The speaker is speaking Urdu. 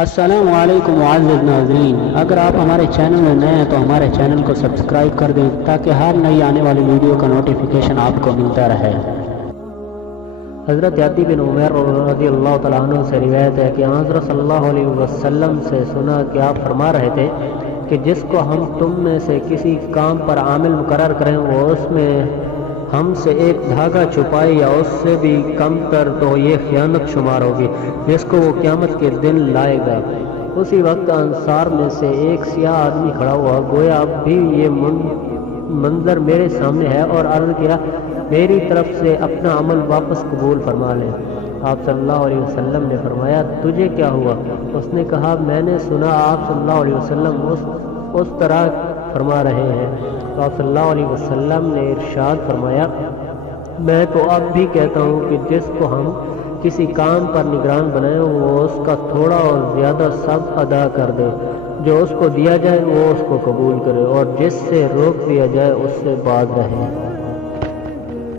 السلام علیکم معزز ناظرین، اگر آپ ہمارے چینل میں نئے ہیں تو ہمارے چینل کو سبسکرائب کر دیں تاکہ ہر نئی آنے والی ویڈیو کا نوٹیفیکیشن آپ کو ملتا رہے۔ حضرت عدی بن عمیر رضی اللہ تعالیٰ عنہ سے روایت ہے کہ حضرت صلی اللہ علیہ وسلم سے سنا کہ آپ فرما رہے تھے کہ جس کو ہم تم میں سے کسی کام پر عامل مقرر کریں وہ اس میں ہم سے ایک دھاگا چھپائے یا اس سے بھی کم تر تو یہ خیانت شمار ہوگی جس کو وہ قیامت کے دن لائے گا۔ اسی وقت انصار میں سے ایک سیاہ آدمی کھڑا ہوا، گویا اب بھی یہ منظر میرے سامنے ہے، اور عرض کیا میری طرف سے اپنا عمل واپس قبول فرما لیں۔ آپ صلی اللہ علیہ وسلم نے فرمایا تجھے کیا ہوا؟ اس نے کہا میں نے سنا آپ صلی اللہ علیہ وسلم اس طرح فرما رہے ہیں۔ تو آپ صلی اللہ علیہ وسلم نے ارشاد فرمایا میں تو اب بھی کہتا ہوں کہ جس کو ہم کسی کام پر نگران بنائیں وہ اس کا تھوڑا اور زیادہ سب ادا کر دے، جو اس کو دیا جائے وہ اس کو قبول کرے، اور جس سے روک دیا جائے اس سے باز رہے۔